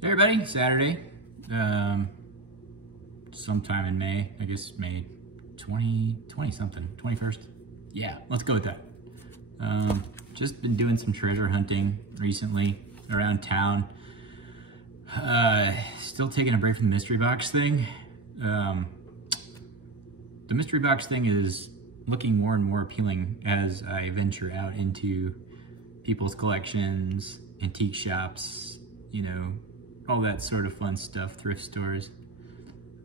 Hey everybody, Saturday, sometime in May, I guess May 20 something, 21st. Yeah, let's go with that. Just been doing some treasure hunting recently around town. Still taking a break from the mystery box thing. The mystery box thing is looking more and more appealing as I venture out into people's collections, antique shops, you know, all that sort of fun stuff, thrift stores.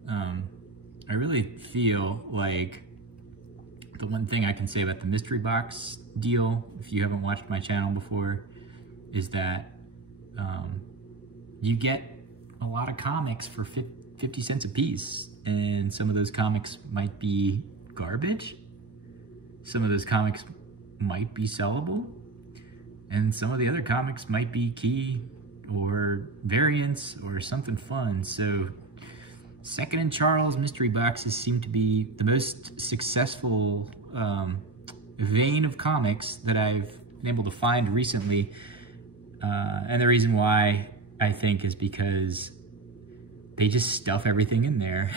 I really feel like the one thing I can say about the mystery box deal, if you haven't watched my channel before, is that you get a lot of comics for 50 cents a piece, and some of those comics might be garbage. Some of those comics might be sellable, and some of the other comics might be key or variants or something fun. So Second and Charles mystery boxes seem to be the most successful vein of comics that I've been able to find recently. And the reason why, I think, is because they just stuff everything in there.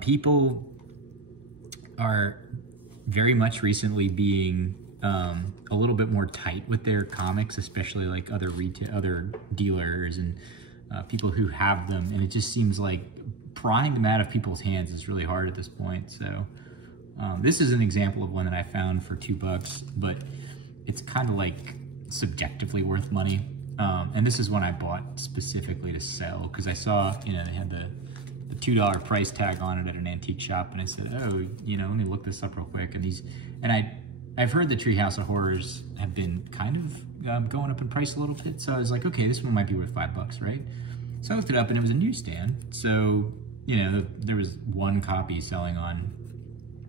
People are very much recently being a little bit more tight with their comics, especially like other dealers and people who have them, and it just seems like prying them out of people's hands is really hard at this point. So this is an example of one that I found for $2, but it's kind of like subjectively worth money. And this is one I bought specifically to sell because I saw, you know, they had the $2 price tag on it at an antique shop, and I said, oh, you know, let me look this up real quick. And I've heard the Treehouse of Horrors have been kind of going up in price a little bit, so I was like, okay, this one might be worth $5, right? So I looked it up, and it was a newsstand. So, you know, there was one copy selling on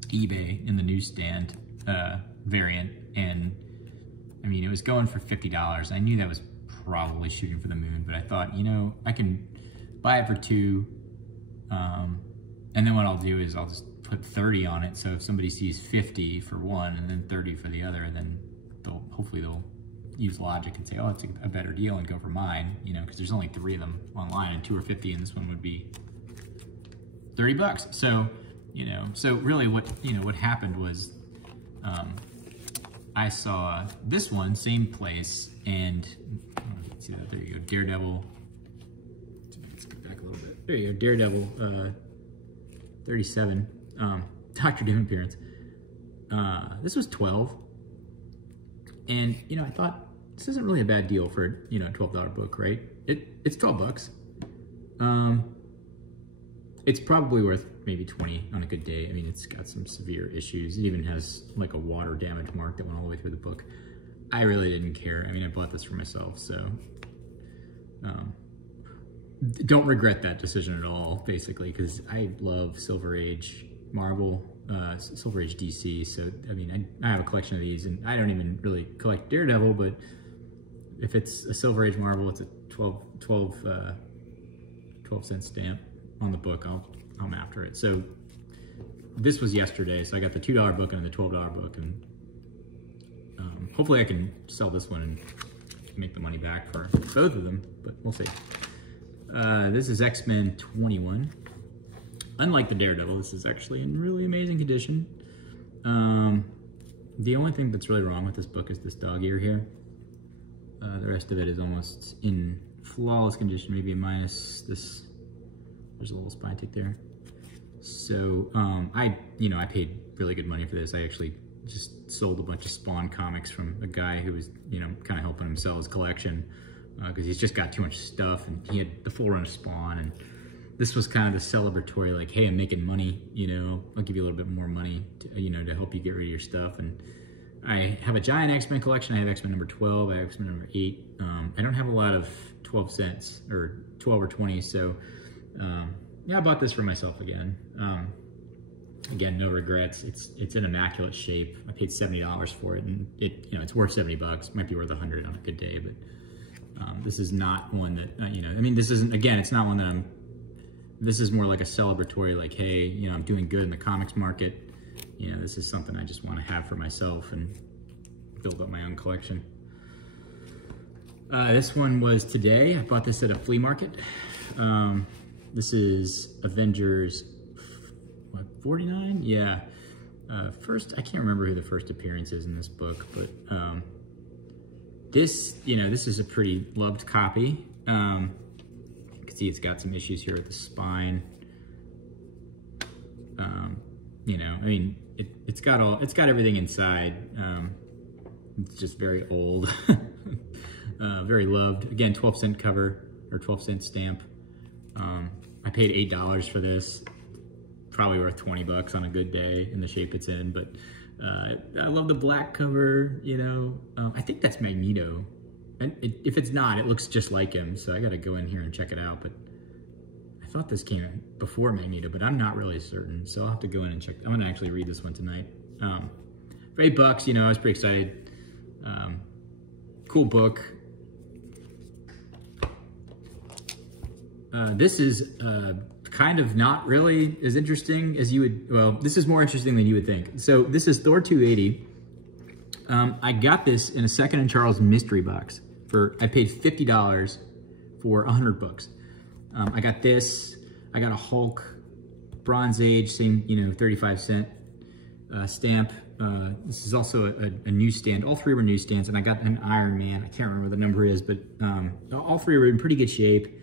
eBay in the newsstand variant, and I mean, it was going for $50. I knew that was probably shooting for the moon, but I thought, you know, I can buy it for $2, and then what I'll do is I'll just put 30 on it, so if somebody sees 50 for one and then 30 for the other, then hopefully they'll use logic and say, oh, it's a better deal, and go for mine, you know, because there's only 3 of them online, and 2 are 50, and this one would be $30. So, you know, so really what happened was I saw this one, same place, and see that, there you go, Daredevil. Let's go back a little bit. There you go, Daredevil 37. Dr. Doom appearance. This was 12, and you know, I thought this isn't really a bad deal for, you know, a $12 book, right? It's $12. It's probably worth maybe 20 on a good day. I mean, it's got some severe issues. It even has like a water damage mark that went all the way through the book. I really didn't care. I mean, I bought this for myself, so don't regret that decision at all, basically, because I love Silver Age Marvel, Silver Age DC, so I mean, I have a collection of these, and I don't even really collect Daredevil, but if it's a Silver Age Marvel, it's a 12 cent stamp on the book, I'm after it. So this was yesterday, so I got the $2 book and the $12 book, and hopefully I can sell this one and make the money back for both of them, but we'll see. This is X-Men 21. Unlike the Daredevil, this is actually in really amazing condition. The only thing that's really wrong with this book is this dog ear here. The rest of it is almost in flawless condition, maybe minus this. There's a little spine tick there. So I paid really good money for this. I actually just sold a bunch of Spawn comics from a guy who was, you know, kind of helping him sell his collection because he's just got too much stuff, and he had the full run of Spawn, and this was kind of the celebratory, like, hey, I'm making money, you know, I'll give you a little bit more money, to, you know, to help you get rid of your stuff. And I have a giant X-Men collection. I have X-Men number 12, I have X-Men number 8. I don't have a lot of 12 cents or 12 or 20, so yeah, I bought this for myself again. Again, no regrets. It's in immaculate shape. I paid $70 for it, and you know, it's worth $70. Might be worth 100 on a good day, but this is not one that you know. I mean, this isn't, again, it's not one that this is more like a celebratory, like, hey, you know, I'm doing good in the comics market. You know, this is something I just want to have for myself and build up my own collection. This one was today. I bought this at a flea market. This is Avengers, what, 49? Yeah. First, I can't remember who the first appearance is in this book, but this is a pretty loved copy. You can see it's got some issues here with the spine. I mean, it's got everything inside. It's just very old, very loved. Again, 12-cent cover or 12-cent stamp. I paid $8 for this. Probably worth 20 bucks on a good day in the shape it's in, but I love the black cover, I think that's Magneto. And if it's not, it looks just like him, so I gotta go in here and check it out, but I thought this came in before Magneto, but I'm not really certain, so I'll have to go in and check. I'm gonna actually read this one tonight. For $8, I was pretty excited. Cool book. This is kind of not really as interesting as you would, well, this is more interesting than you would think. So this is Thor 280. I got this in a Second and Charles mystery box I paid $50 for 100 books. I got this, I got a Hulk, Bronze Age, same, 35-cent stamp. This is also a newsstand. All three were newsstands, and I got an Iron Man. I can't remember what the number is, but all three were in pretty good shape.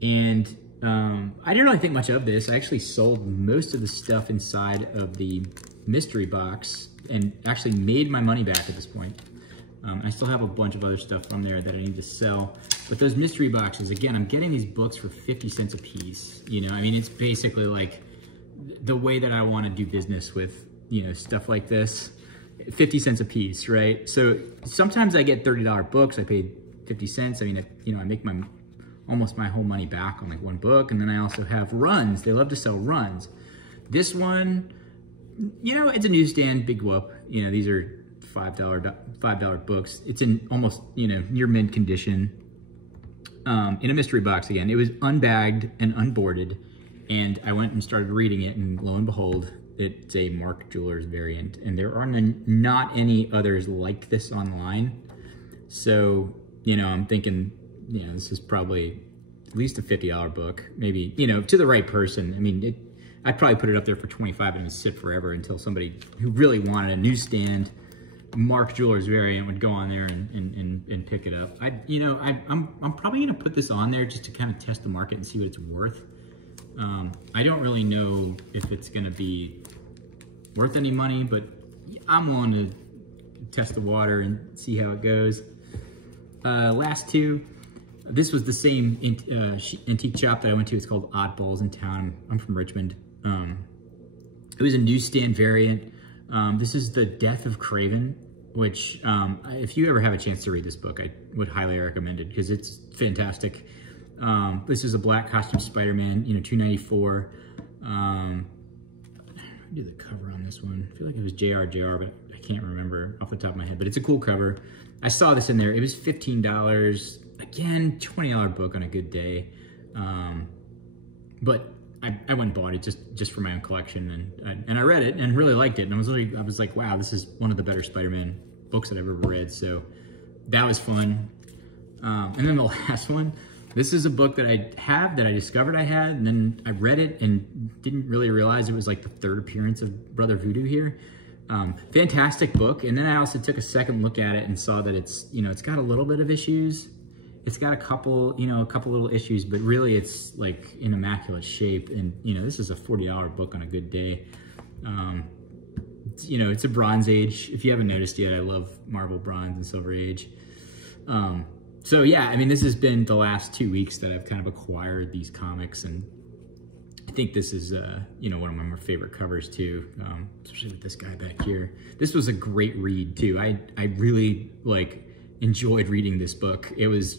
And I didn't really think much of this. I actually sold most of the stuff inside of the mystery box and actually made my money back at this point. I still have a bunch of other stuff from there that I need to sell. But those mystery boxes, again, I'm getting these books for 50 cents a piece. I mean, it's basically like the way that I want to do business with, stuff like this. 50 cents a piece, right? So sometimes I get $30 books. I paid 50 cents. I mean, I make almost my whole money back on like one book. And then I also have runs. They love to sell runs. This one, it's a newsstand, big whoop. These are $5 books. It's in almost, near mint condition. In a mystery box again. It was unbagged and unboarded. And I went and started reading it, and lo and behold, it's a Mark Jewelers variant. And there are not any others like this online. So, I'm thinking, this is probably at least a $50 book, maybe, to the right person. I mean, I'd probably put it up there for 25 and it would sit forever until somebody who really wanted a newsstand Mark Jewelers variant would go on there and pick it up. I'm probably gonna put this on there just to kind of test the market and see what it's worth. I don't really know if it's gonna be worth any money, but I'm willing to test the water and see how it goes. Last two. This was the same antique shop that I went to. It's called Oddballs in town. I'm from Richmond. It was a newsstand variant. This is the Death of Craven, which if you ever have a chance to read this book, I would highly recommend it because it's fantastic. This is a black costume Spider-Man, $2.94. Do the cover on this one. I feel like it was JR, but I can't remember off the top of my head, but it's a cool cover. I saw this in there. It was $15. Again, $20 book on a good day. But I went and bought it just for my own collection, and I read it and really liked it. And I was like, wow, this is one of the better Spider-Man books that I've ever read. So that was fun. And then the last one, this is a book that I discovered I had, and then I read it and didn't really realize it was like the third appearance of Brother Voodoo here. Fantastic book. And then I also took a second look at it and saw that it's got a little bit of issues. It's got a couple little issues, but really it's like in immaculate shape. And, this is a $40 book on a good day. It's a Bronze Age. If you haven't noticed yet, I love Marvel Bronze and Silver Age. So yeah, I mean, this has been the last 2 weeks that I've kind of acquired these comics, and I think this is, one of my more favorite covers too, especially with this guy back here. This was a great read too. I really enjoyed reading this book. It was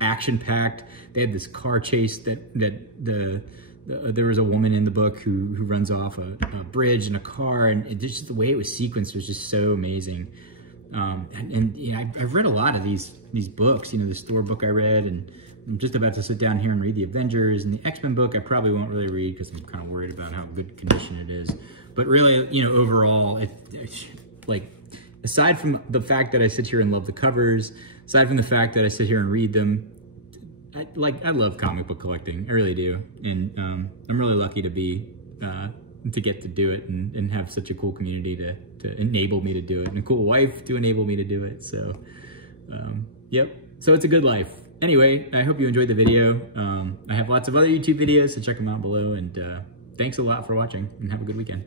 action packed. They had this car chase there was a woman in the book who runs off a bridge in a car, and just the way it was sequenced was just so amazing. I've read a lot of these books, this Thor book I read, and I'm just about to sit down here and read the Avengers, and the X-Men book I probably won't really read because I'm kind of worried about how good condition it is. But really, overall, aside from the fact that I sit here and love the covers, aside from the fact that I sit here and read them, I love comic book collecting. I really do. And I'm really lucky to get to do it and have such a cool community to enable me to do it, and a cool wife to enable me to do it. So, yep. So it's a good life. Anyway, I hope you enjoyed the video. I have lots of other YouTube videos, so check them out below. And thanks a lot for watching, and have a good weekend.